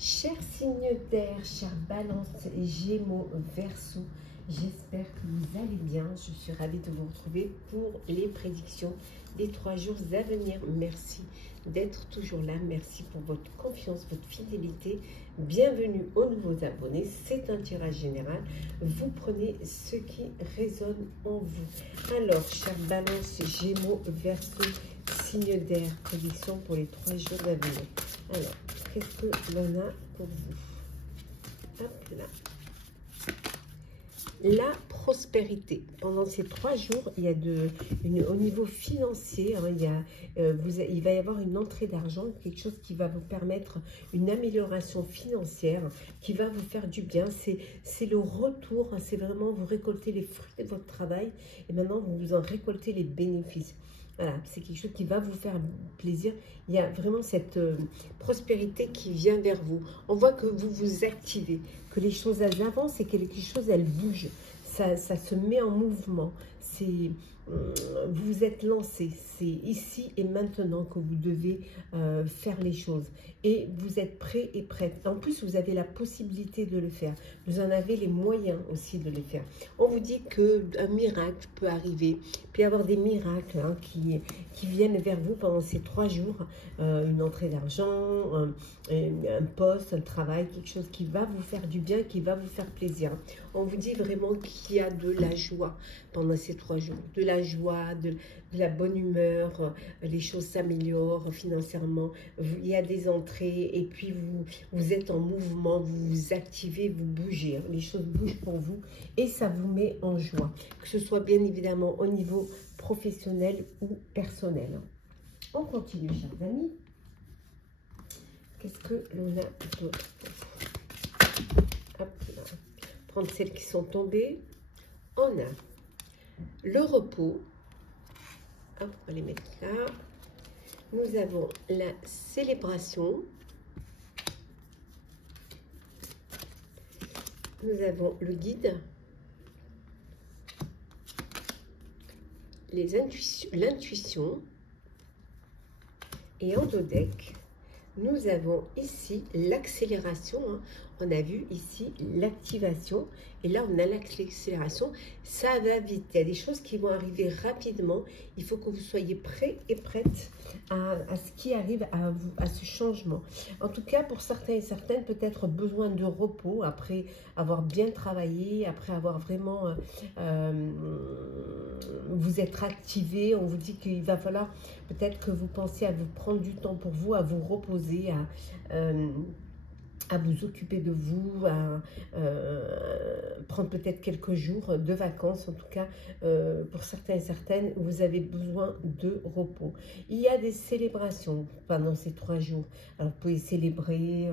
Chers signes d'air, chers balances, gémeaux, verseaux, j'espère que vous allez bien. Je suis ravie de vous retrouver pour les prédictions des 3 jours à venir. Merci d'être toujours là. Merci pour votre confiance, votre fidélité. Bienvenue aux nouveaux abonnés. C'est un tirage général. Vous prenez ce qui résonne en vous. Alors, chers balances, gémeaux, verseaux, signes d'air, prédiction pour les 3 jours à venir. Alors, qu'est-ce que l'on a pour vous? Hop là. La prospérité. Pendant ces 3 jours, il y a au niveau financier, hein, il va y avoir une entrée d'argent, quelque chose qui va vous permettre une amélioration financière, qui va vous faire du bien. C'est le retour, c'est vraiment vous récoltez les fruits de votre travail et maintenant vous en récoltez les bénéfices. Voilà, c'est quelque chose qui va vous faire plaisir. Il y a vraiment cette prospérité qui vient vers vous. On voit que vous vous activez, que les choses elles avancent et que les choses elles bougent. Ça se met en mouvement. Vous vous êtes lancé. C'est ici et maintenant que vous devez faire les choses. Et vous êtes prêt et prête. En plus, vous avez la possibilité de le faire. Vous en avez les moyens aussi de le faire. On vous dit qu'un miracle peut arriver. Il peut y avoir des miracles hein, qui viennent vers vous pendant ces 3 jours. Une entrée d'argent, un poste, un travail, quelque chose qui va vous faire du bien, qui va vous faire plaisir. On vous dit vraiment qu'il y a de la joie pendant ces 3 jours. De la joie, de la bonne humeur, les choses s'améliorent financièrement, il y a des entrées et puis vous êtes en mouvement, vous vous activez, vous bougez, hein. Les choses bougent pour vous et ça vous met en joie, que ce soit bien évidemment au niveau professionnel ou personnel. On continue, chers amis. Qu'est-ce que l'on a d'autre? Hop là. Prendre celles qui sont tombées. On a le repos. Hop, on va les mettre là. Nous avons la célébration. Nous avons le guide. L'intuition. Et en dos deck, nous avons ici l'accélération. Hein. On a vu ici l'activation. Et là, on a l'accélération. Ça va vite. Il y a des choses qui vont arriver rapidement. Il faut que vous soyez prêts et prêtes à ce qui arrive à ce changement. En tout cas, pour certains et certaines, peut-être besoin de repos après avoir bien travaillé, après avoir vraiment vous être activé. On vous dit qu'il va falloir peut-être que vous pensiez à vous prendre du temps pour vous, à vous reposer, à vous occuper de vous, à prendre peut-être quelques jours de vacances. En tout cas, pour certains et certaines, vous avez besoin de repos. Il y a des célébrations pendant ces 3 jours. Alors, vous pouvez célébrer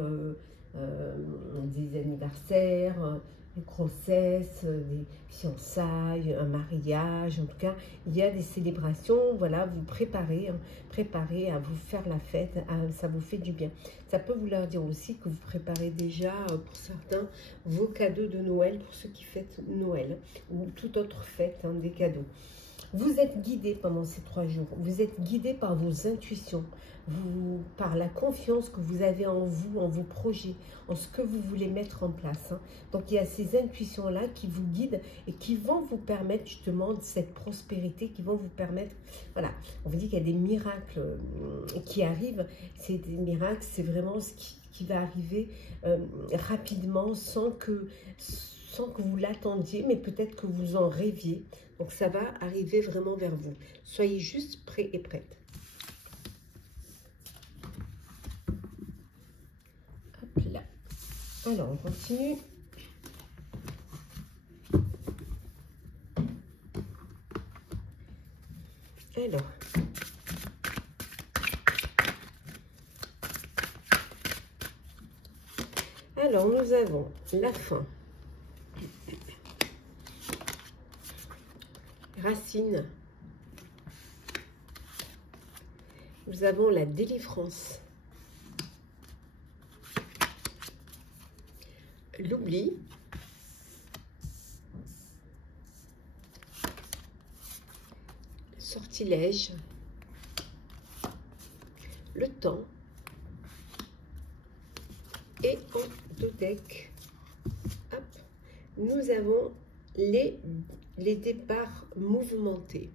des anniversaires, des grossesses, des fiançailles, un mariage. En tout cas, il y a des célébrations. Voilà, vous préparez, hein, préparez à vous faire la fête. Ça vous fait du bien. Ça peut vouloir dire aussi que vous préparez déjà, pour certains, vos cadeaux de Noël, pour ceux qui fêtent Noël, ou toute autre fête, hein, des cadeaux. Vous êtes guidé pendant ces 3 jours. Vous êtes guidé par vos intuitions, par la confiance que vous avez en vous, en vos projets, en ce que vous voulez mettre en place. Hein. Donc, il y a ces intuitions-là qui vous guident et qui vont vous permettre justement cette prospérité, qui vont vous permettre... Voilà, on vous dit qu'il y a des miracles qui arrivent. C'est des miracles, c'est vraiment ce qui va arriver rapidement sans que vous l'attendiez, mais peut-être que vous en rêviez. Donc, ça va arriver vraiment vers vous. Soyez juste prêts et prêtes. Hop là. Alors, on continue. Alors, nous avons la fin. Racine. Nous avons la délivrance. L'oubli. Sortilège. Le temps. Et en deux decks, hop, nous avons les départs mouvementés.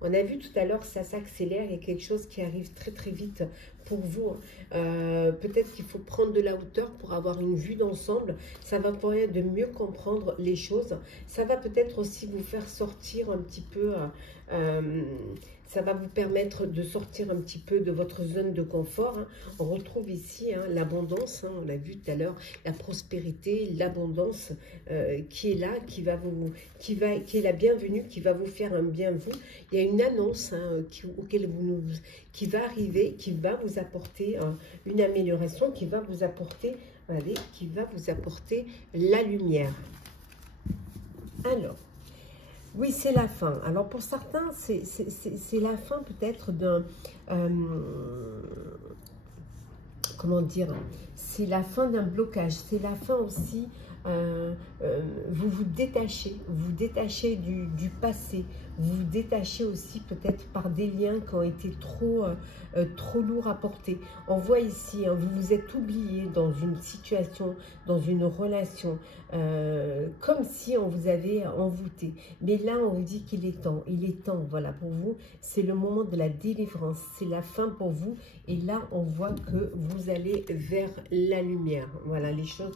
On a vu tout à l'heure, ça s'accélère, il y a quelque chose qui arrive très très vite pour vous. Peut-être qu'il faut prendre de la hauteur pour avoir une vue d'ensemble. Ça va permettre de mieux comprendre les choses. Ça va peut-être aussi vous faire sortir un petit peu... ça va vous permettre de sortir un petit peu de votre zone de confort. Hein. On retrouve ici hein, l'abondance, hein, on l'a vu tout à l'heure, la prospérité, l'abondance qui est là, qui est la bienvenue, qui va vous faire un bien vous. Il y a une annonce hein, qui va arriver, qui va vous apporter une amélioration, qui va vous apporter, allez, qui va vous apporter la lumière. Alors, oui, c'est la fin. Alors, pour certains, c'est la fin peut-être d'un... comment dire? C'est la fin d'un blocage. C'est la fin aussi... vous vous détachez du passé, vous vous détachez aussi peut-être par des liens qui ont été trop lourds à porter. On voit ici, hein, vous vous êtes oublié dans une situation, dans une relation, comme si on vous avait envoûté. Mais là, on vous dit qu'il est temps, voilà, pour vous, c'est le moment de la délivrance, c'est la fin pour vous. Et là, on voit que vous allez vers la lumière. Voilà, les choses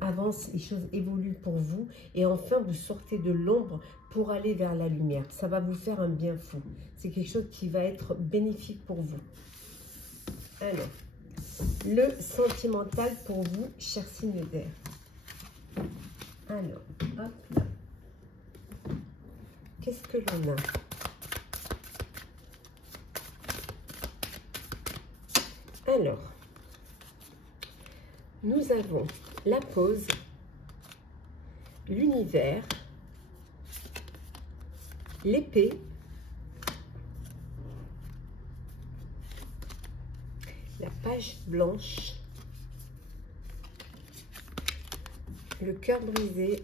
avancent, les choses évoluent pour vous. Et enfin, vous sortez de l'ombre pour aller vers la lumière. Ça va vous faire un bien fou. C'est quelque chose qui va être bénéfique pour vous. Alors, le sentimental pour vous, cher signe d'air. Alors, hop là. Qu'est-ce que l'on a? Alors, nous avons la pause, l'univers, l'épée, la page blanche, le cœur brisé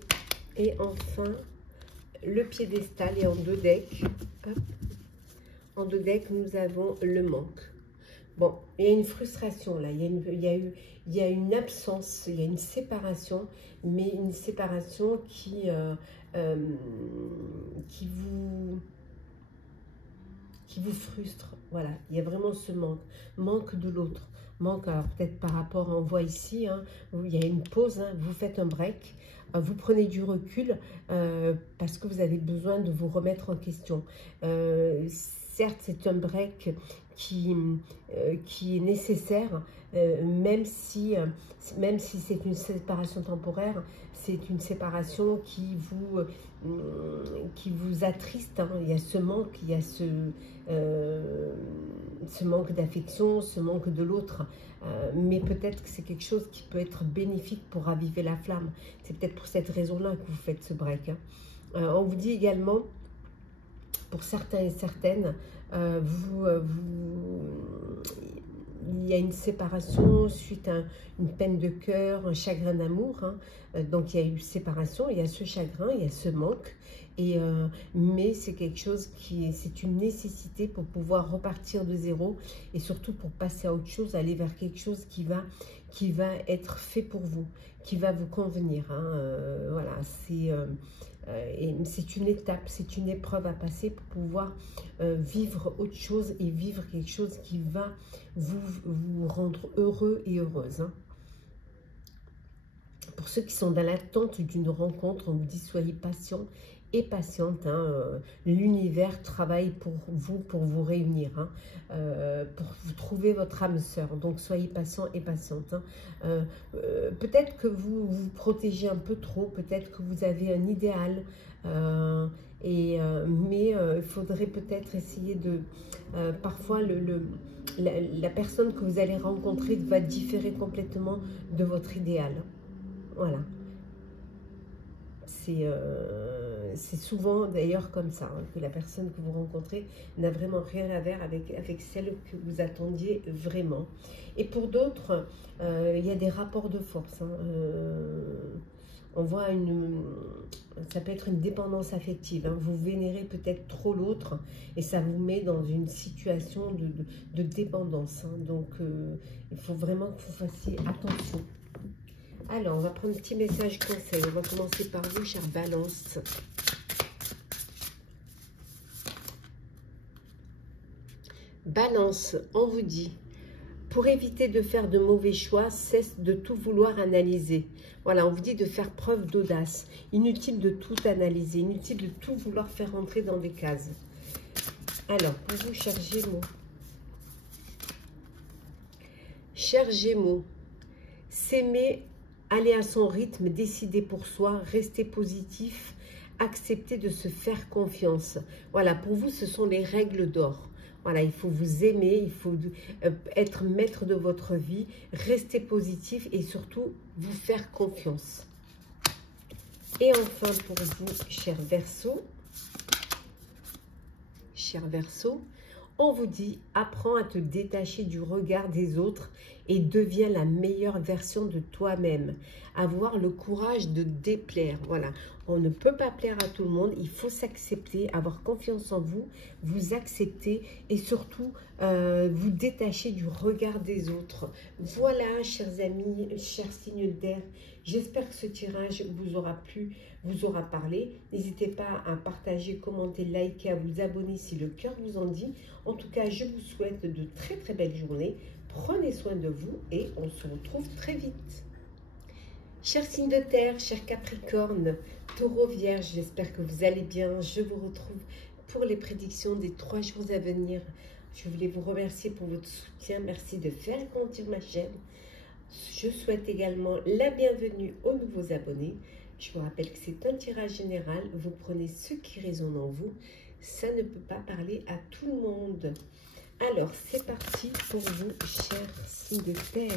et enfin le piédestal. Et en deux decks, hop, en deux decks, nous avons le manque. Bon, il y a une frustration là, il y a une absence, il y a une séparation, mais une séparation qui vous frustre. Voilà, il y a vraiment ce manque de l'autre. Manque, alors peut-être par rapport, on voit ici, hein, il y a une pause, hein, vous faites un break, vous prenez du recul parce que vous avez besoin de vous remettre en question. Certes, c'est un break qui est nécessaire, même si c'est une séparation temporaire, c'est une séparation qui vous attriste. Hein. Il y a ce manque, il y a ce manque d'affection, ce manque de l'autre. Mais peut-être que c'est quelque chose qui peut être bénéfique pour raviver la flamme. C'est peut-être pour cette raison-là que vous faites ce break. Hein. On vous dit également, pour certains et certaines, il y a une séparation suite à une peine de cœur, un chagrin d'amour. Hein. Donc il y a eu séparation, il y a ce chagrin, il y a ce manque. Mais c'est quelque chose c'est une nécessité pour pouvoir repartir de zéro et surtout pour passer à autre chose, aller vers quelque chose qui va être fait pour vous, qui va vous convenir. Hein. Voilà, c'est une étape, c'est une épreuve à passer pour pouvoir vivre autre chose et vivre quelque chose qui va vous rendre heureux et heureuse. Hein. Pour ceux qui sont dans l'attente d'une rencontre, on vous dit soyez patient et patiente. Hein. L'univers travaille pour vous réunir, hein, pour vous trouver votre âme sœur. Donc soyez patient et patiente. Hein. Peut-être que vous vous protégez un peu trop, peut-être que vous avez un idéal, mais il faudrait peut-être essayer de... parfois, la personne que vous allez rencontrer va différer complètement de votre idéal. Voilà. C'est souvent d'ailleurs comme ça, hein, que la personne que vous rencontrez n'a vraiment rien à voir avec celle que vous attendiez vraiment. Et pour d'autres, il y a des rapports de force. Hein, on voit ça peut être une dépendance affective. Hein, vous vénérez peut-être trop l'autre et ça vous met dans une situation de dépendance. Hein, donc, il faut vraiment que vous fassiez attention. Alors, on va prendre un petit message conseil. On va commencer par vous, chère Balance. Balance, on vous dit, pour éviter de faire de mauvais choix, cesse de tout vouloir analyser. Voilà, on vous dit de faire preuve d'audace. Inutile de tout analyser, inutile de tout vouloir faire entrer dans des cases. Alors, pour vous, chers Gémeaux. Chers Gémeaux, s'aimer, aller à son rythme, décider pour soi, rester positif, accepter de se faire confiance. Voilà, pour vous, ce sont les règles d'or. Voilà, il faut vous aimer, il faut être maître de votre vie, rester positif et surtout vous faire confiance. Et enfin, pour vous, cher Verseau, on vous dit, apprends à te détacher du regard des autres et deviens la meilleure version de toi-même. Avoir le courage de déplaire. Voilà, on ne peut pas plaire à tout le monde. Il faut s'accepter, avoir confiance en vous, vous accepter et surtout vous détacher du regard des autres. Voilà, chers amis, chers signes d'air. J'espère que ce tirage vous aura plu, vous aura parlé. N'hésitez pas à partager, commenter, liker, à vous abonner si le cœur vous en dit. En tout cas, je vous souhaite de très très belles journées. Prenez soin de vous et on se retrouve très vite. Chers signes de terre, chers Capricorne, Taureau, Vierge, j'espère que vous allez bien. Je vous retrouve pour les prédictions des 3 jours à venir. Je voulais vous remercier pour votre soutien. Merci de faire grandir ma chaîne. Je souhaite également la bienvenue aux nouveaux abonnés. Je vous rappelle que c'est un tirage général. Vous prenez ce qui résonne en vous. Ça ne peut pas parler à tout le monde. Alors, c'est parti pour vous, chers signes de terre.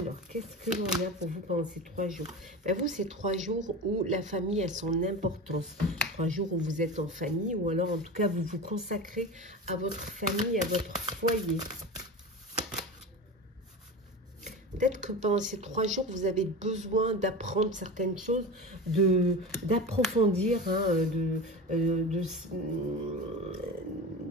Alors, qu'est-ce que l'on a pour vous pendant ces 3 jours? Ben, vous, c'est 3 jours où la famille a son importance. 3 jours où vous êtes en famille ou alors, en tout cas, vous vous consacrez à votre famille, à votre foyer. Peut-être que pendant ces 3 jours, vous avez besoin d'apprendre certaines choses, d'approfondir,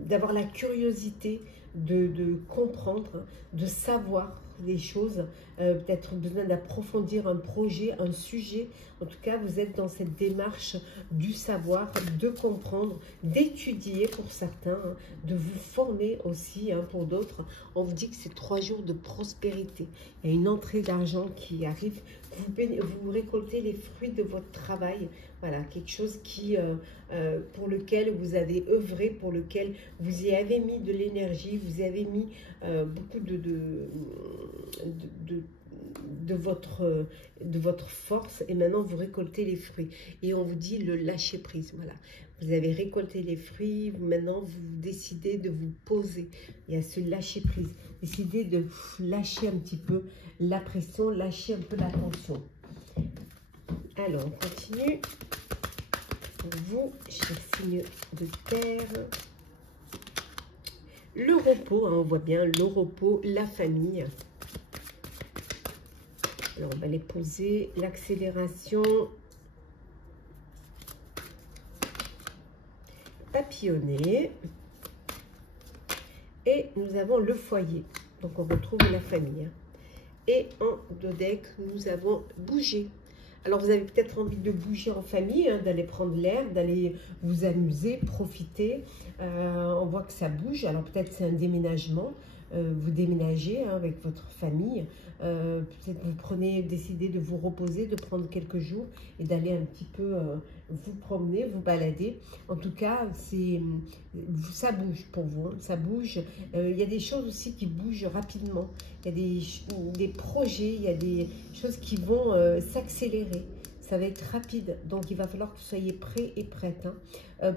d'avoir la curiosité de comprendre, de savoir des choses, peut-être besoin d'approfondir un projet, un sujet. En tout cas, vous êtes dans cette démarche du savoir, de comprendre, d'étudier pour certains, de vous former aussi pour d'autres. On vous dit que c'est 3 jours de prospérité. Il y a une entrée d'argent qui arrive. Vous récoltez les fruits de votre travail. Voilà, quelque chose qui, pour lequel vous avez œuvré, pour lequel vous y avez mis de l'énergie, vous y avez mis beaucoup de votre force et maintenant vous récoltez les fruits. Et on vous dit le lâcher prise. Voilà, vous avez récolté les fruits, maintenant vous décidez de vous poser. Il y a ce lâcher prise. Décidez de lâcher un petit peu la pression, lâcher un peu la tension. Alors, on continue. Pour vous, chers signes de terre, le repos, on voit bien le repos, la famille. Alors, on va les poser. L'accélération, papillonner. Et nous avons le foyer. Donc, on retrouve la famille. Et en dodeck, nous avons bouger. Alors, vous avez peut-être envie de bouger en famille, d'aller prendre l'air, d'aller vous amuser, profiter. On voit que ça bouge. Alors, peut-être c'est un déménagement. Vous déménagez avec votre famille. Peut-être vous décidez de vous reposer, de prendre quelques jours et d'aller un petit peu vous promener, vous balader. En tout cas, ça bouge pour vous. Ça bouge. Il y a des choses aussi qui bougent rapidement. Il y a des projets, il y a des choses qui vont s'accélérer. Ça va être rapide, donc il va falloir que vous soyez prêts et prêtes.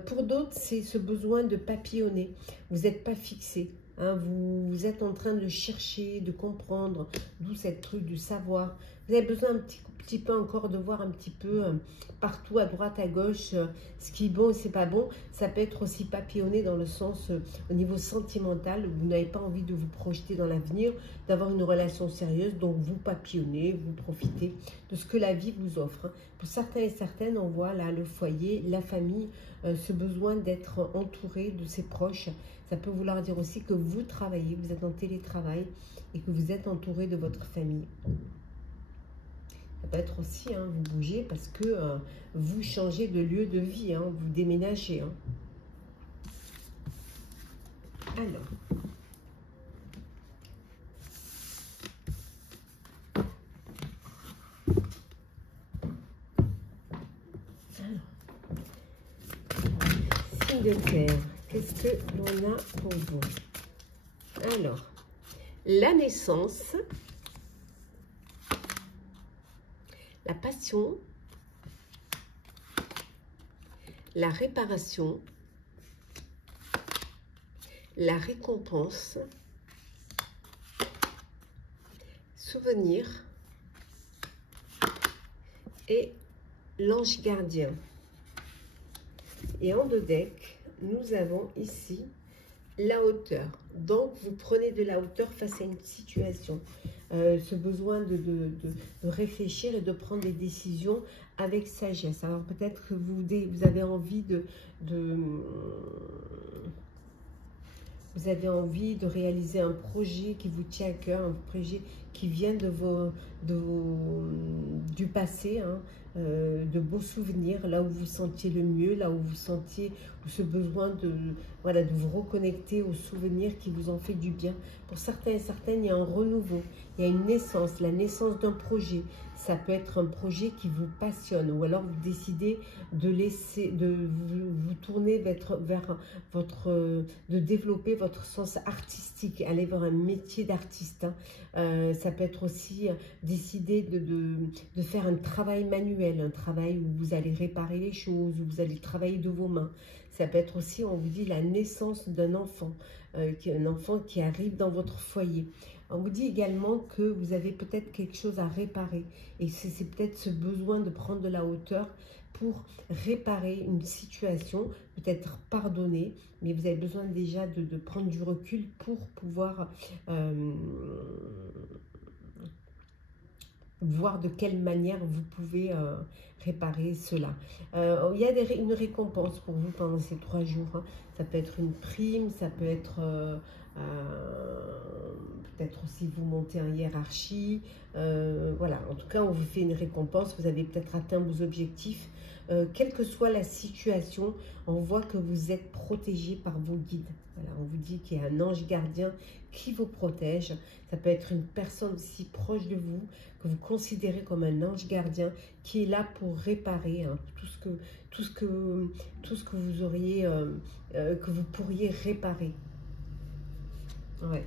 Pour d'autres, c'est ce besoin de papillonner. Vous n'êtes pas fixé. Vous êtes en train de chercher, de comprendre, d'où cette truc du savoir. Vous avez besoin un petit peu encore de voir un petit peu partout, à droite, à gauche, ce qui est bon et ce n'est pas bon. Ça peut être aussi papillonné dans le sens, au niveau sentimental, vous n'avez pas envie de vous projeter dans l'avenir, d'avoir une relation sérieuse, donc vous papillonnez, vous profitez de ce que la vie vous offre. Pour certains et certaines, on voit là le foyer, la famille, ce besoin d'être entouré de ses proches. Ça peut vouloir dire aussi que vous travaillez, vous êtes en télétravail et que vous êtes entouré de votre famille. Ça peut être aussi, hein, vous bougez parce que vous changez de lieu de vie, hein, vous déménagez. Hein. Alors. Signe de terre, qu'est-ce que l'on a pour vous? Alors, la naissance, la passion, la réparation, la récompense, souvenir et l'ange gardien. Et en deux decks, nous avons ici la hauteur. Donc, vous prenez de la hauteur face à une situation. Ce besoin de réfléchir et de prendre des décisions avec sagesse. Alors, peut-être que vous avez envie vous avez envie de réaliser un projet qui vous tient à cœur, un projet qui vient du passé, hein, de beaux souvenirs, là où vous sentiez le mieux, là où vous sentiez ce besoin voilà, de vous reconnecter aux souvenirs qui vous ont fait du bien. Pour certains et certaines, il y a un renouveau, il y a une naissance, la naissance d'un projet. Ça peut être un projet qui vous passionne, ou alors vous décidez de vous tourner vers de développer votre sens artistique, aller vers un métier d'artiste. Hein. Ça peut être aussi décider de faire un travail manuel, un travail où vous allez réparer les choses, où vous allez travailler de vos mains. Ça peut être aussi, on vous dit, la naissance d'un enfant, un enfant qui arrive dans votre foyer. On vous dit également que vous avez peut-être quelque chose à réparer. Et c'est peut-être ce besoin de prendre de la hauteur pour réparer une situation, peut-être pardonner, mais vous avez besoin déjà de prendre du recul pour pouvoir voir de quelle manière vous pouvez réparer cela. Il y a une récompense pour vous pendant ces 3 jours. Hein. Ça peut être une prime, ça peut être peut-être aussi vous montez en hiérarchie. Voilà, en tout cas, on vous fait une récompense. Vous avez peut-être atteint vos objectifs. Quelle que soit la situation, on voit que vous êtes protégé par vos guides. Voilà, on vous dit qu'il y a un ange gardien qui vous protège. Ça peut être une personne aussi proche de vous que vous considérez comme un ange gardien qui est là pour réparer hein, tout ce que vous auriez, que vous pourriez réparer. Ouais.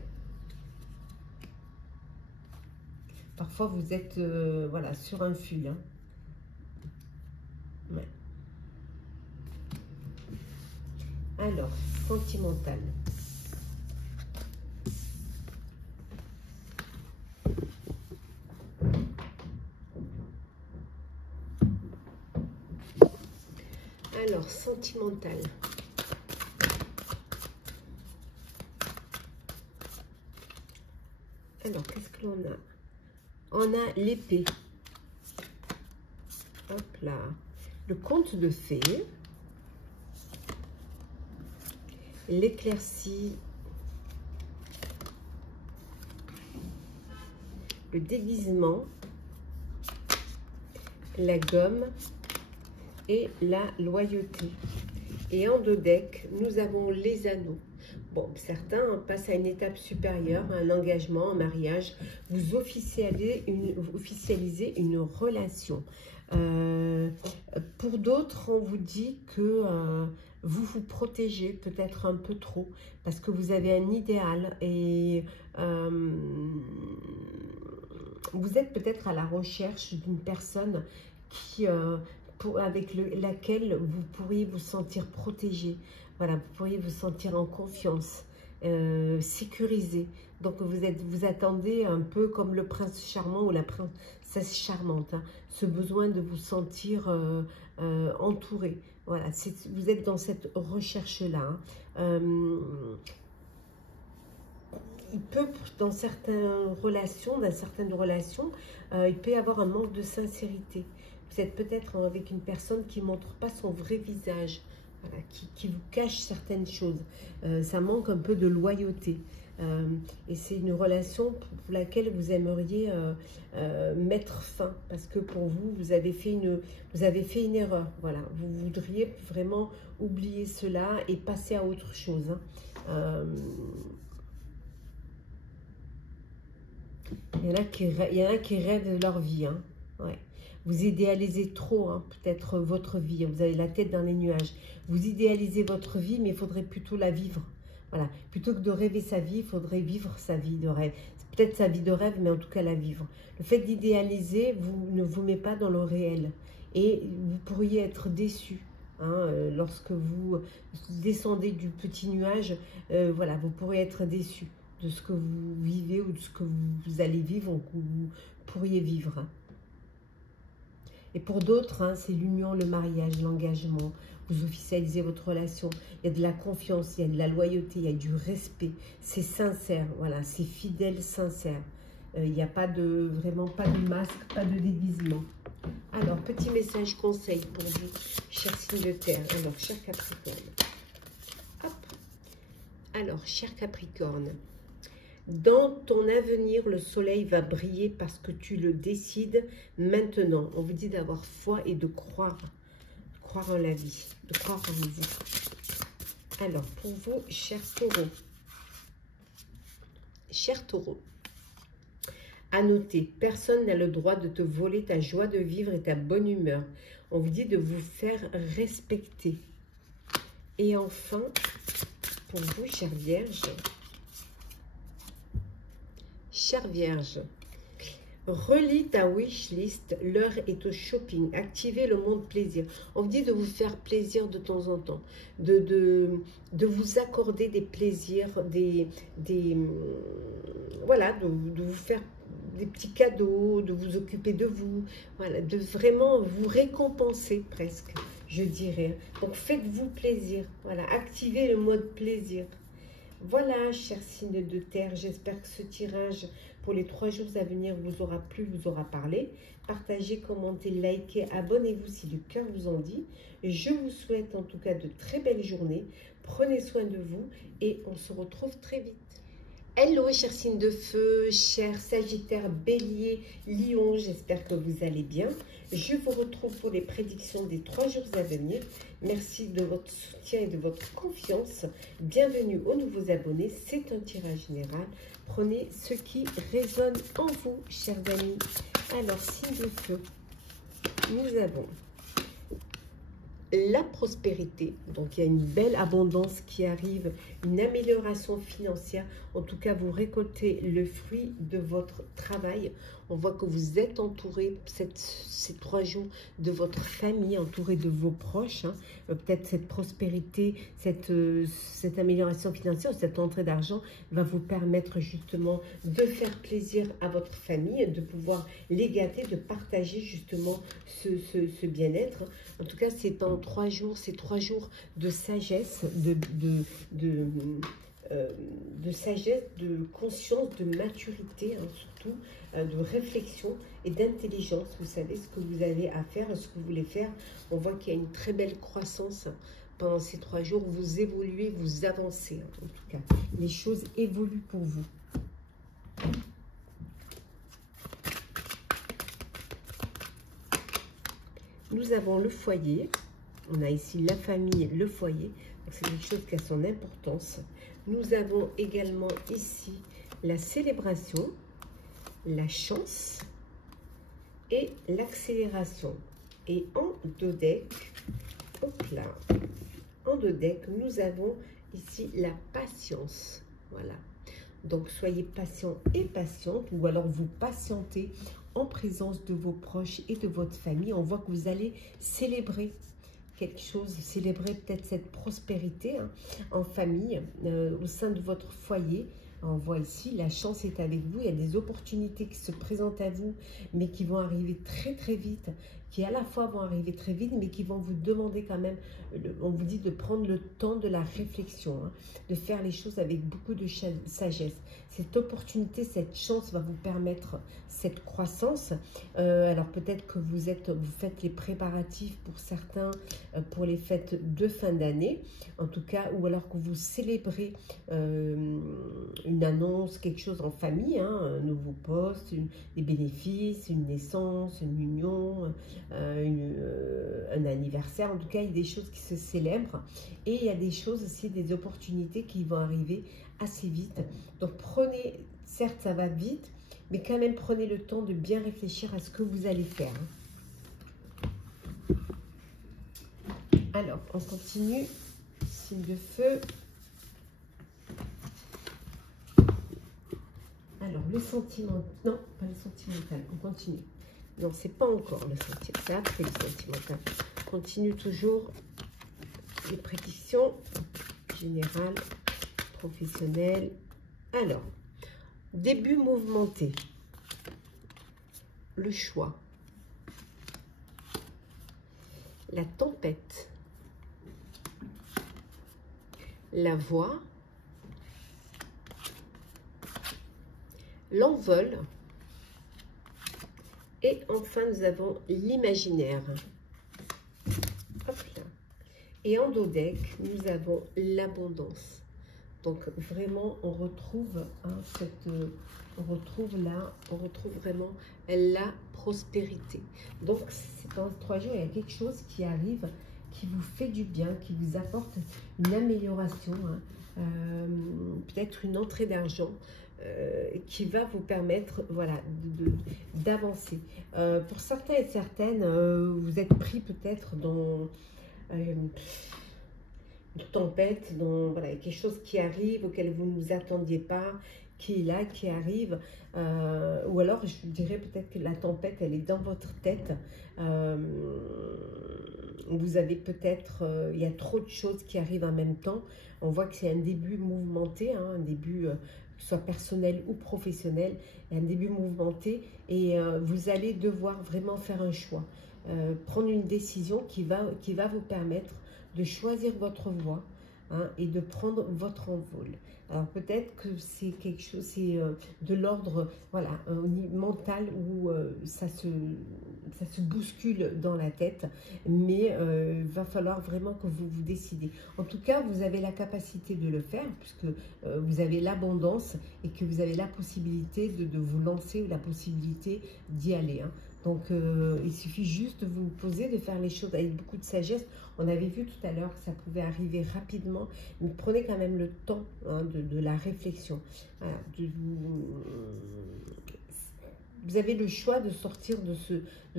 Parfois vous êtes voilà, sur un fil. Hein. Ouais. Alors, sentimental. Alors, sentimental. Alors, qu'est-ce que l'on a? On a l'épée. Hop là. Le conte de fées. L'éclaircie. Le déguisement. La gomme. Et la loyauté. Et en deux decks, nous avons les anneaux. Bon, certains passent à une étape supérieure, un engagement, un mariage. Vous officialisez une relation. Pour d'autres, on vous dit que vous vous protégez peut-être un peu trop parce que vous avez un idéal et vous êtes peut-être à la recherche d'une personne qui... avec laquelle vous pourriez vous sentir protégé. Voilà, vous pourriez vous sentir en confiance, sécurisé. Donc, vous attendez un peu comme le prince charmant ou la princesse charmante. Hein, ce besoin de vous sentir entouré. Voilà, vous êtes dans cette recherche-là. Hein. Il peut, dans certaines relations, il peut y avoir un manque de sincérité. Vous êtes peut-être avec une personne qui ne montre pas son vrai visage. voilà, qui vous cache certaines choses. Ça manque un peu de loyauté. Et c'est une relation pour laquelle vous aimeriez mettre fin, parce que pour vous, vous avez fait une erreur. Voilà, vous voudriez vraiment oublier cela et passer à autre chose. Hein. Il y en a qui rêvent de leur vie. Hein. Ouais. Vous idéalisez trop, hein, peut-être votre vie. Vous avez la tête dans les nuages. Vous idéalisez votre vie, mais il faudrait plutôt la vivre. Voilà. Plutôt que de rêver sa vie, il faudrait vivre sa vie de rêve. Peut-être sa vie de rêve, mais en tout cas la vivre. Le fait d'idéaliser ne vous met pas dans le réel. Et vous pourriez être déçu. Hein, lorsque vous descendez du petit nuage, voilà, vous pourriez être déçu de ce que vous vivez ou de ce que vous allez vivre ou que vous pourriez vivre. Et pour d'autres, hein, c'est l'union, le mariage, l'engagement. Vous officialisez votre relation. Il y a de la confiance, il y a de la loyauté, il y a du respect. C'est sincère, voilà, c'est fidèle, sincère. Il n'y a vraiment pas de masque, pas de déguisement. Alors, petit message conseil pour vous, chers signes de terre. Alors, cher Capricorne. Hop. Alors, cher Capricorne. Dans ton avenir, le soleil va briller parce que tu le décides maintenant. On vous dit d'avoir foi et de croire en la vie, de croire en vous. Alors, pour vous, cher taureau, à noter, personne n'a le droit de te voler ta joie de vivre et ta bonne humeur. On vous dit de vous faire respecter. Et enfin, pour vous, chère Vierge, relis ta wishlist, l'heure est au shopping, activez le mode plaisir. On vous dit de vous faire plaisir de temps en temps, de vous accorder des plaisirs, voilà, de vous faire des petits cadeaux, de vous occuper de vous, voilà, de vraiment vous récompenser presque, je dirais. Donc faites-vous plaisir, voilà, activez le mode plaisir. Voilà, chers signes de terre, j'espère que ce tirage pour les 3 jours à venir vous aura plu, vous aura parlé. Partagez, commentez, likez, abonnez-vous si le cœur vous en dit. Je vous souhaite en tout cas de très belles journées. Prenez soin de vous et on se retrouve très vite. Hello, chers signes de feu, chers Sagittaires, Bélier, Lion, j'espère que vous allez bien. Je vous retrouve pour les prédictions des 3 jours à venir. Merci de votre soutien et de votre confiance. Bienvenue aux nouveaux abonnés, c'est un tirage général. Prenez ce qui résonne en vous, chers amis. Alors, signes de feu, nous avons la prospérité, donc il y a une belle abondance qui arrive, une amélioration financière, en tout cas vous récoltez le fruit de votre travail. On voit que vous êtes entouré ces 3 jours de votre famille, entouré de vos proches, hein. Peut-être cette prospérité, cette amélioration financière, cette entrée d'argent va vous permettre justement de faire plaisir à votre famille, de pouvoir les gâter, de partager justement ce bien-être. En tout cas, c'est en 3 jours, c'est 3 jours de sagesse, de sagesse, de conscience, de maturité, hein, surtout, de réflexion et d'intelligence. Vous savez ce que vous avez à faire, ce que vous voulez faire. On voit qu'il y a une très belle croissance pendant ces 3 jours. Vous évoluez, vous avancez, hein, en tout cas. Les choses évoluent pour vous. Nous avons le foyer. On a ici la famille, le foyer. C'est quelque chose qui a son importance. Nous avons également ici la célébration, la chance et l'accélération. Et en dodeck, hop là, en dodeck, nous avons ici la patience. Voilà. Donc, soyez patient et patiente, ou alors vous patientez en présence de vos proches et de votre famille. On voit que vous allez célébrer quelque chose, célébrer peut-être cette prospérité, hein, en famille, au sein de votre foyer. On voit ici, la chance est avec vous. Il y a des opportunités qui se présentent à vous, mais qui vont arriver très très vite. qui à la fois vont arriver très vite, mais qui vont vous demander quand même, on vous dit de prendre le temps de la réflexion, hein, de faire les choses avec beaucoup de sagesse. Cette opportunité, cette chance va vous permettre cette croissance. Alors peut-être que vous faites les préparatifs pour certains, pour les fêtes de fin d'année, en tout cas, ou alors que vous célébrez une annonce, quelque chose en famille, hein, un nouveau poste, des bénéfices, une naissance, une union, un anniversaire. En tout cas, il y a des choses qui se célèbrent et il y a des choses aussi, des opportunités qui vont arriver assez vite. Donc prenez, certes ça va vite, mais quand même prenez le temps de bien réfléchir à ce que vous allez faire. Alors, on continue. Signe de feu. Alors, le sentiment... Non, pas le sentimental. On continue. Non, c'est pas encore le sentimental. C'est après le sentimental. On continue toujours les prédictions générales, professionnelles. Alors, début mouvementé. Le choix. La tempête. La voix. L'envol. Et enfin, nous avons l'imaginaire. Hop là. Et en dos deck, nous avons l'abondance. Donc vraiment, on retrouve on retrouve vraiment la prospérité. Donc dans 3 jours, il y a quelque chose qui arrive, qui vous fait du bien, qui vous apporte une amélioration, hein, peut-être une entrée d'argent qui va vous permettre, voilà, d'avancer. Pour certains et certaines, vous êtes pris peut-être dans une tempête, dans voilà, quelque chose qui arrive auquel vous ne vous attendiez pas, qui est là, qui arrive, ou alors je dirais peut-être que la tempête, elle est dans votre tête. Vous avez peut-être, il y a trop de choses qui arrivent en même temps. On voit que c'est un début mouvementé, hein, un début que ce soit personnel ou professionnel, un début mouvementé, et vous allez devoir vraiment faire un choix, prendre une décision qui va vous permettre de choisir votre voie, hein, et de prendre votre envol. Alors peut-être que c'est quelque chose, c'est de l'ordre, voilà, mental, où ça se bouscule dans la tête, mais va falloir vraiment que vous vous décidez. En tout cas, vous avez la capacité de le faire, puisque vous avez l'abondance et que vous avez la possibilité de vous lancer, ou la possibilité d'y aller, hein. Donc, il suffit juste de vous poser, de faire les choses avec beaucoup de sagesse. On avait vu tout à l'heure que ça pouvait arriver rapidement, mais prenez quand même le temps, hein, de la réflexion. Voilà, vous avez le choix de sortir de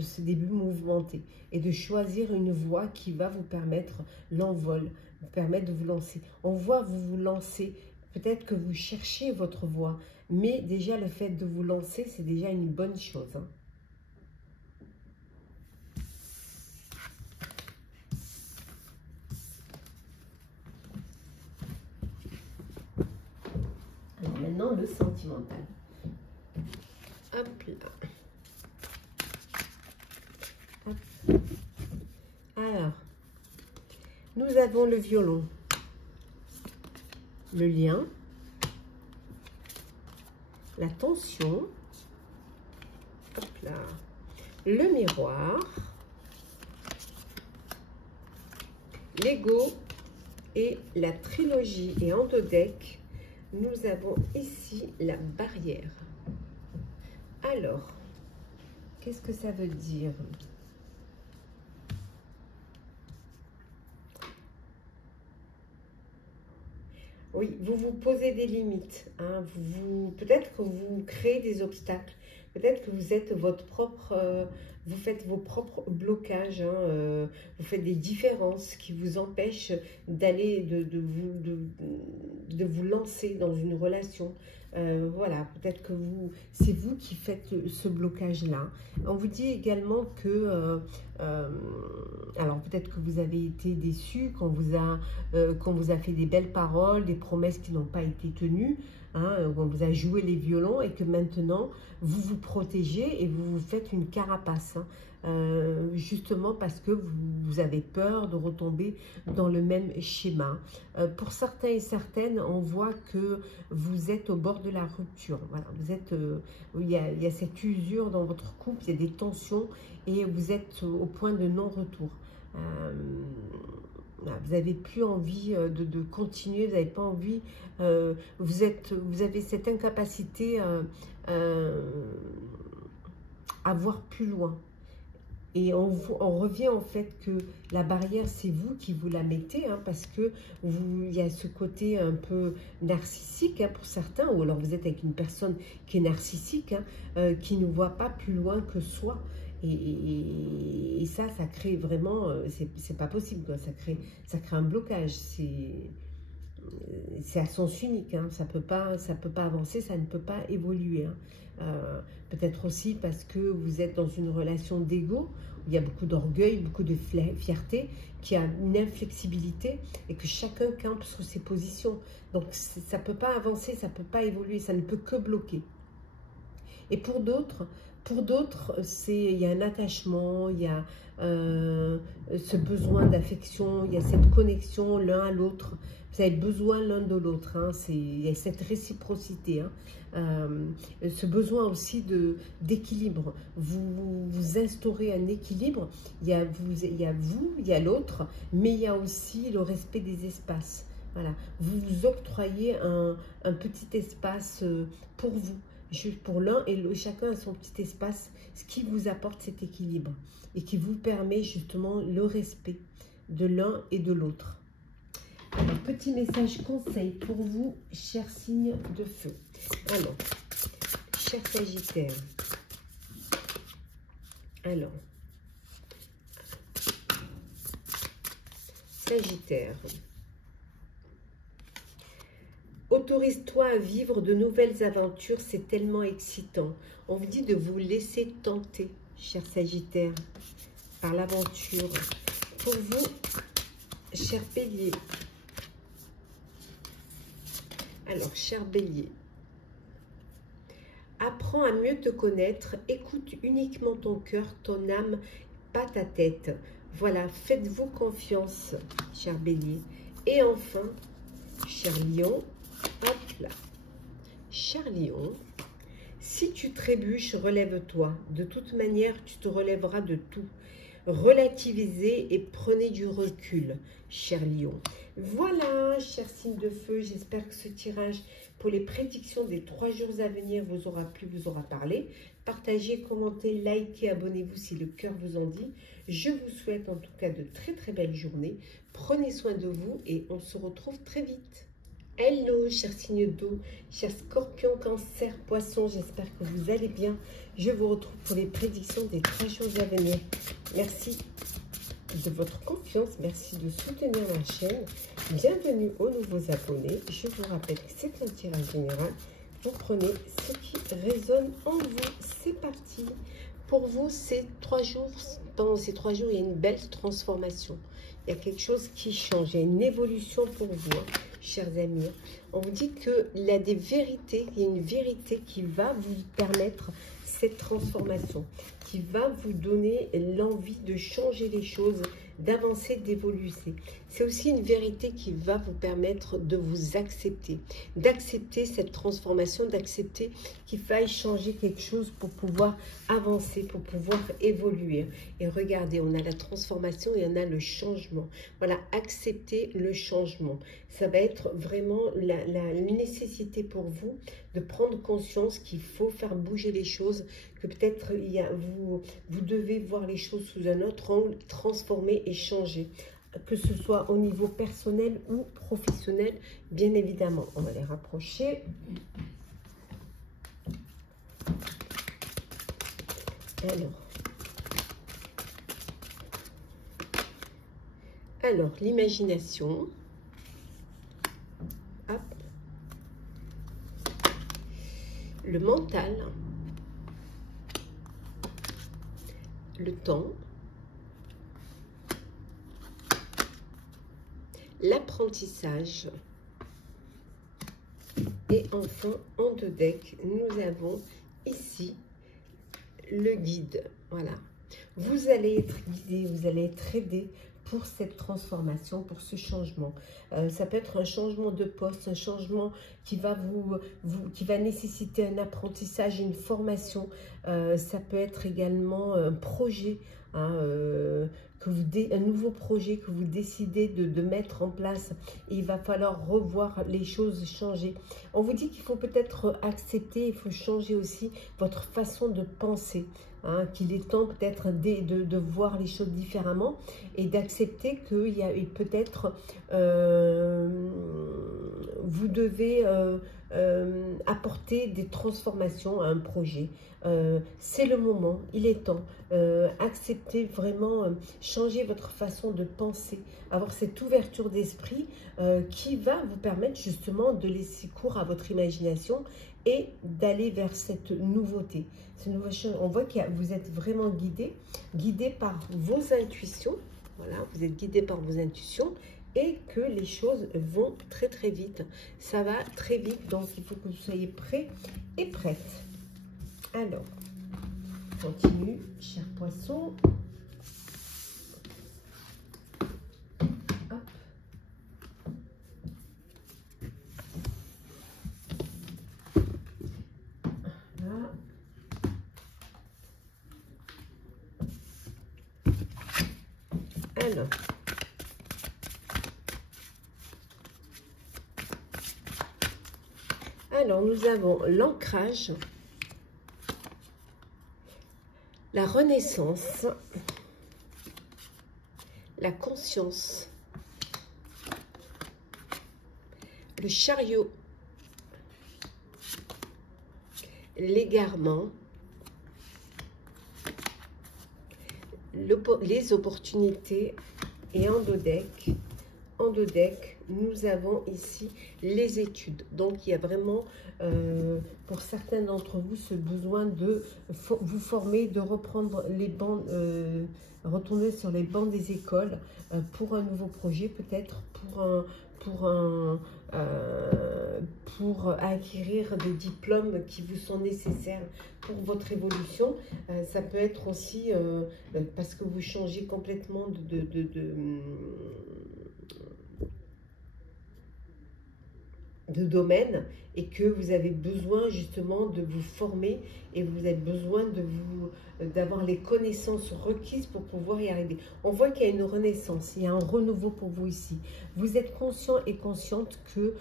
ce début mouvementé et de choisir une voie qui va vous permettre l'envol, vous permettre de vous lancer. On voit vous vous lancer, peut-être que vous cherchez votre voie, mais déjà le fait de vous lancer, c'est déjà une bonne chose, hein. Maintenant, le sentimental. Hop là. Hop. Alors, nous avons le violon, le lien, la tension, hop là, le miroir, l'ego et la trilogie. Et en deux decks, nous avons ici la barrière. Alors, qu'est-ce que ça veut dire? Oui, vous vous posez des limites, hein, peut-être que vous créez des obstacles, peut-être que vous êtes votre propre, vous faites vos propres blocages, hein, vous faites des différences qui vous empêchent d'aller, de vous lancer dans une relation. Voilà, peut-être que c'est vous qui faites ce blocage-là. On vous dit également que, alors peut-être que vous avez été déçu, qu'on vous a fait des belles paroles, des promesses qui n'ont pas été tenues. hein, on vous a joué les violons et que maintenant, vous vous protégez et vous vous faites une carapace. Hein. Justement parce que vous avez peur de retomber dans le même schéma. Pour certains et certaines, on voit que vous êtes au bord de la rupture. Voilà, vous êtes, il y a cette usure dans votre couple, il y a des tensions et vous êtes au point de non-retour. Vous n'avez plus envie de continuer, vous n'avez pas envie, vous avez cette incapacité à voir plus loin. Et on revient en fait que la barrière, c'est vous qui vous la mettez, hein, parce que il y a ce côté un peu narcissique, hein, pour certains, ou alors vous êtes avec une personne qui est narcissique, hein, qui ne voit pas plus loin que soi. Et ça crée vraiment, c'est pas possible, quoi. Ça crée un blocage. C'est à sens unique, hein. Ça peut pas avancer, ça ne peut pas évoluer, hein. Peut-être aussi parce que vous êtes dans une relation d'ego, où il y a beaucoup d'orgueil, beaucoup de fierté, qui a une inflexibilité et que chacun campe sur ses positions. Donc ça ne peut pas avancer, ça ne peut pas évoluer, ça ne peut que bloquer. Et pour d'autres, il y a un attachement, il y a ce besoin d'affection, il y a cette connexion l'un à l'autre. Vous avez besoin l'un de l'autre, hein, il y a cette réciprocité, hein, ce besoin aussi d'équilibre. Vous instaurez un équilibre, il y a vous, il y a l'autre, mais il y a aussi le respect des espaces. Voilà. Vous vous octroyez un petit espace pour vous. Juste pour l'un et chacun a son petit espace, ce qui vous apporte cet équilibre et qui vous permet justement le respect de l'un et de l'autre. Alors, petit message conseil pour vous, chers signes de feu. Alors, chers Sagittaires, alors, Sagittaire, autorise-toi à vivre de nouvelles aventures, c'est tellement excitant. On vous dit de vous laisser tenter, cher Sagittaire, par l'aventure. Pour vous, cher Bélier. Alors, cher Bélier, apprends à mieux te connaître, écoute uniquement ton cœur, ton âme, pas ta tête. Voilà, faites-vous confiance, cher Bélier. Et enfin, cher Lion, hop là. Cher Lion, si tu trébuches, relève-toi. De toute manière, tu te relèveras de tout. Relativisez et prenez du recul, cher Lion. Voilà, cher signe de feu, j'espère que ce tirage pour les prédictions des 3 jours à venir vous aura plu, vous aura parlé. Partagez, commentez, likez, abonnez-vous si le cœur vous en dit. Je vous souhaite en tout cas de très très belles journées. Prenez soin de vous et on se retrouve très vite. Hello, chers signes d'eau, chers scorpions, cancer, poissons, j'espère que vous allez bien. Je vous retrouve pour les prédictions des 3 jours à venir. Merci de votre confiance, merci de soutenir ma chaîne. Bienvenue aux nouveaux abonnés. Je vous rappelle que c'est un tirage général. Vous prenez ce qui résonne en vous. C'est parti. Pour vous, ces 3 jours, pendant ces 3 jours, il y a une belle transformation. Il y a quelque chose qui change, il y a une évolution pour vous, hein, chers amis. On vous dit qu'il y a des vérités, il y a une vérité qui va vous permettre cette transformation, qui va vous donner l'envie de changer les choses, d'avancer, d'évoluer. C'est aussi une vérité qui va vous permettre de vous accepter, d'accepter cette transformation, d'accepter qu'il faille changer quelque chose pour pouvoir avancer, pour pouvoir évoluer. Et regardez, on a la transformation et on a le changement. Voilà, accepter le changement. Ça va être vraiment la nécessité pour vous de prendre conscience qu'il faut faire bouger les choses, que peut-être vous devez voir les choses sous un autre angle, transformer et changer, que ce soit au niveau personnel ou professionnel, bien évidemment. On va les rapprocher. Alors l'imagination. Hop. Le mental. Le temps. L'apprentissage Et enfin, en deux decks, nous avons ici le guide. Voilà. Vous allez être guidé, vous allez être aidé pour cette transformation, pour ce changement. Ça peut être un changement de poste, un changement qui va qui va nécessiter un apprentissage, une formation. Ça peut être également un projet, hein, un nouveau projet que vous décidez de mettre en place. Et il va falloir revoir les choses, changer. On vous dit qu'il faut peut-être accepter, il faut changer aussi votre façon de penser. Hein, qu'il est temps peut-être de voir les choses différemment et d'accepter qu'il y a peut-être vous devez apporter des transformations à un projet. C'est le moment, il est temps. Accepter vraiment, changer votre façon de penser, avoir cette ouverture d'esprit qui va vous permettre justement de laisser cours à votre imagination et d'aller vers cette nouveauté. On voit que vous êtes vraiment guidé par vos intuitions. Voilà, vous êtes guidé par vos intuitions et que les choses vont très très vite. Ça va très vite, donc il faut que vous soyez prêts et prêtes. Alors, continue, cher poisson. Hop. Voilà. Alors, nous avons l'ancrage, la renaissance, la conscience, le chariot, l'égarement, les opportunités et en deux decks, nous avons ici les études. Donc, il y a vraiment, pour certains d'entre vous, ce besoin de vous former, de reprendre les bancs, retourner sur les bancs des écoles pour un nouveau projet, peut-être pour acquérir des diplômes qui vous sont nécessaires pour votre évolution. Ça peut être aussi parce que vous changez complètement de domaine et que vous avez besoin justement de vous former et vous avez besoin d'avoir les connaissances requises pour pouvoir y arriver. On voit qu'il y a une renaissance, il y a un renouveau pour vous ici. Vous êtes conscient et consciente que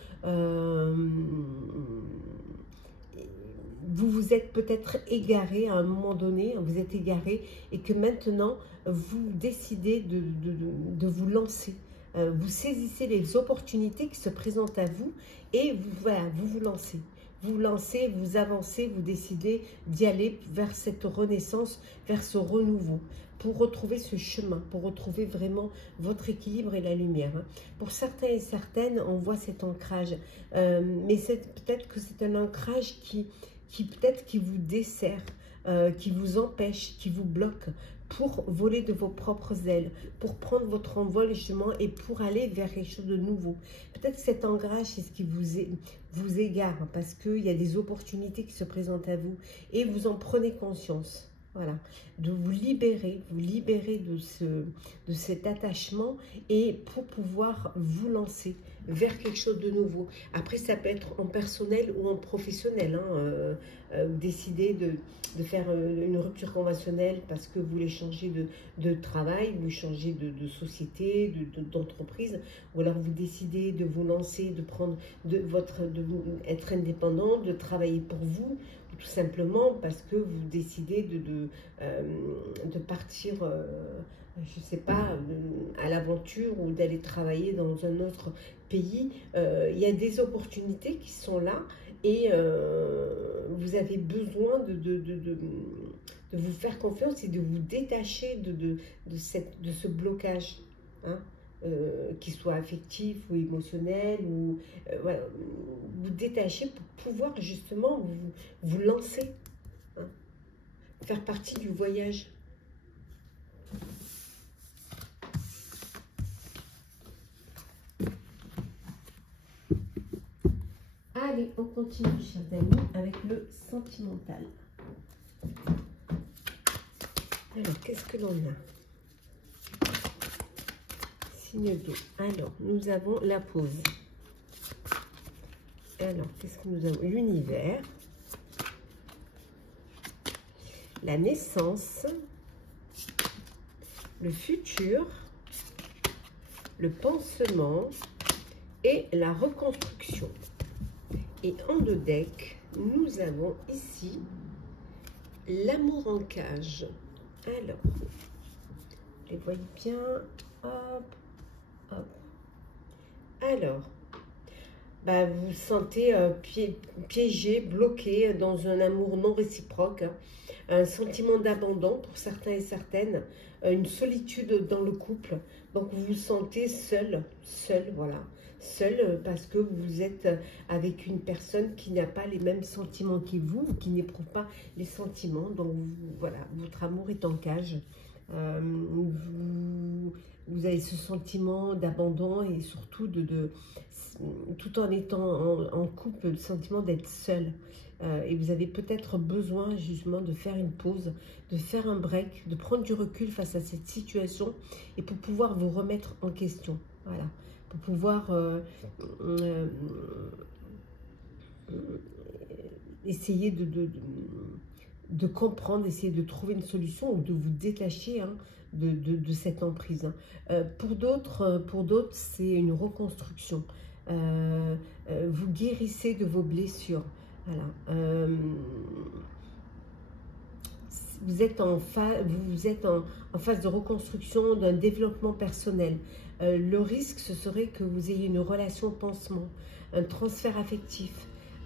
vous vous êtes peut-être égaré à un moment donné, vous êtes égaré et que maintenant vous décidez de vous lancer. Vous saisissez les opportunités qui se présentent à vous et vous lancez. Vous lancez, vous avancez, vous décidez d'y aller vers cette renaissance, vers ce renouveau, pour retrouver ce chemin, pour retrouver vraiment votre équilibre et la lumière. Pour certains et certaines, on voit cet ancrage, mais peut-être que c'est un ancrage qui peut-être qui vous dessert, qui vous empêche, qui vous bloque, pour voler de vos propres ailes, pour prendre votre envol justement et pour aller vers quelque chose de nouveau. Peut-être que cet ancrage, c'est ce qui vous égare parce qu'il y a des opportunités qui se présentent à vous et vous en prenez conscience. Voilà, de vous libérer de cet attachement et pour pouvoir vous lancer vers quelque chose de nouveau. Après, ça peut être en personnel ou en professionnel. Vous décidez de faire une rupture conventionnelle parce que vous voulez changer de travail, vous changez de société, d'entreprise, ou alors vous décidez de vous lancer, être indépendant, de travailler pour vous, tout simplement parce que vous décidez de partir, je ne sais pas, à l'aventure ou d'aller travailler dans un autre pays. Il y a des opportunités qui sont là et vous avez besoin de vous faire confiance et de vous détacher de ce blocage, hein. Qu'il soit affectif ou émotionnel, ou voilà, vous détacher pour pouvoir justement vous lancer, hein, faire partie du voyage. Allez, on continue, chers amis, avec le sentimental. Alors, qu'est-ce que l'on a? Signe d'eau. Alors, nous avons la pause. Alors, qu'est-ce que nous avons? L'univers. La naissance. Le futur. Le pansement. Et la reconstruction. Et en deux decks, nous avons ici l'amour en cage. Alors, vous les voyez bien. Hop, hop. Alors, bah, vous vous sentez piégé, bloqué dans un amour non réciproque, hein, un sentiment d'abandon pour certains et certaines, une solitude dans le couple. Donc, vous vous sentez seul, voilà. Seul parce que vous êtes avec une personne qui n'a pas les mêmes sentiments que vous, qui n'éprouve pas les sentiments. Donc, voilà, votre amour est en cage. Vous avez ce sentiment d'abandon et surtout tout en étant en couple, le sentiment d'être seul. Et vous avez peut-être besoin justement de faire une pause, de faire un break, de prendre du recul face à cette situation et pour pouvoir vous remettre en question. Voilà, pour pouvoir essayer de comprendre, essayer de trouver une solution ou de vous détacher hein, de cette emprise. Hein. Pour d'autres, c'est une reconstruction. Vous guérissez de vos blessures. Voilà. Vous êtes en phase de reconstruction, d'un développement personnel. Le risque, ce serait que vous ayez une relation pansement, un transfert affectif.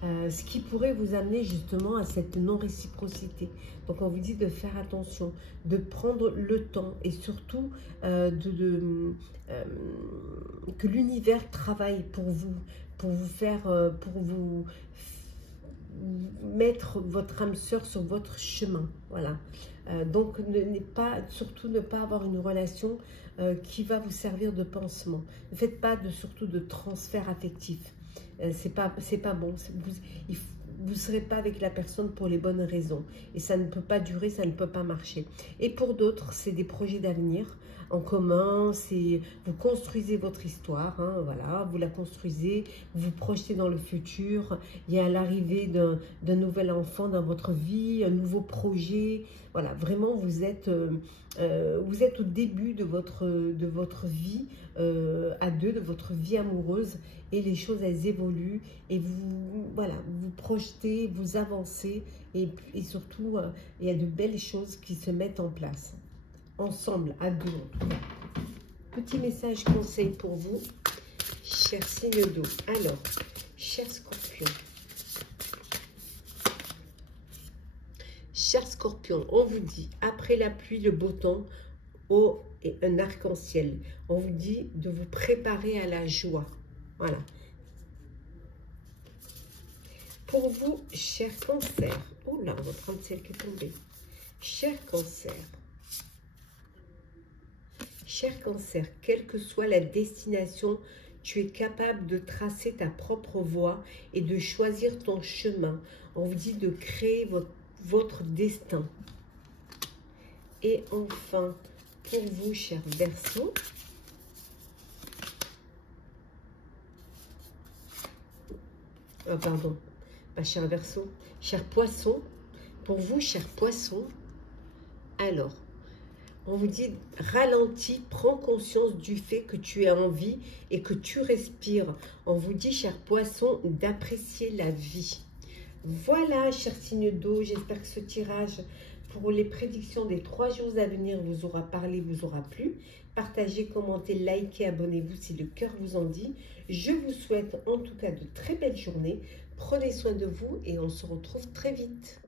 Ce qui pourrait vous amener justement à cette non-réciprocité. Donc on vous dit de faire attention, de prendre le temps et surtout que l'univers travaille pour vous faire, pour vous mettre votre âme sœur sur votre chemin. Voilà. Donc surtout ne pas avoir une relation qui va vous servir de pansement. Ne faites pas surtout de transfert affectif. C'est pas bon. Vous ne serez pas avec la personne pour les bonnes raisons. Et ça ne peut pas durer, ça ne peut pas marcher. Et pour d'autres, c'est des projets d'avenir en commun. Vous construisez votre histoire, hein, voilà, vous la construisez, vous vous projetez dans le futur. Il y a l'arrivée d'un nouvel enfant dans votre vie, un nouveau projet. Voilà, vraiment, vous êtes au début de votre vie à deux, de votre vie amoureuse. Et les choses, elles évoluent et voilà, vous projetez, vous avancez et surtout, il y a de belles choses qui se mettent en place. Ensemble, à deux en tout cas. Petit message conseil pour vous, chers signes d'eau. Alors, chers scorpions. Chers scorpions, on vous dit, après la pluie, le beau temps, et un arc-en-ciel. On vous dit de vous préparer à la joie. Voilà. Pour vous, cher cancer. Oh là, votre âme-ciel qui est tombé. Cher cancer. Cher cancer, quelle que soit la destination, tu es capable de tracer ta propre voie et de choisir ton chemin. On vous dit de créer votre destin. Et enfin, pour vous, cher Verseau, pardon, pas cher Verseau, cher Poisson, pour vous, cher Poisson, alors, on vous dit, ralentis, prends conscience du fait que tu es en vie et que tu respires. On vous dit, cher Poisson, d'apprécier la vie. Voilà, cher signe d'eau, j'espère que ce tirage pour les prédictions des 3 jours à venir vous aura parlé, vous aura plu. Partagez, commentez, likez, abonnez-vous si le cœur vous en dit. Je vous souhaite en tout cas de très belles journées. Prenez soin de vous et on se retrouve très vite.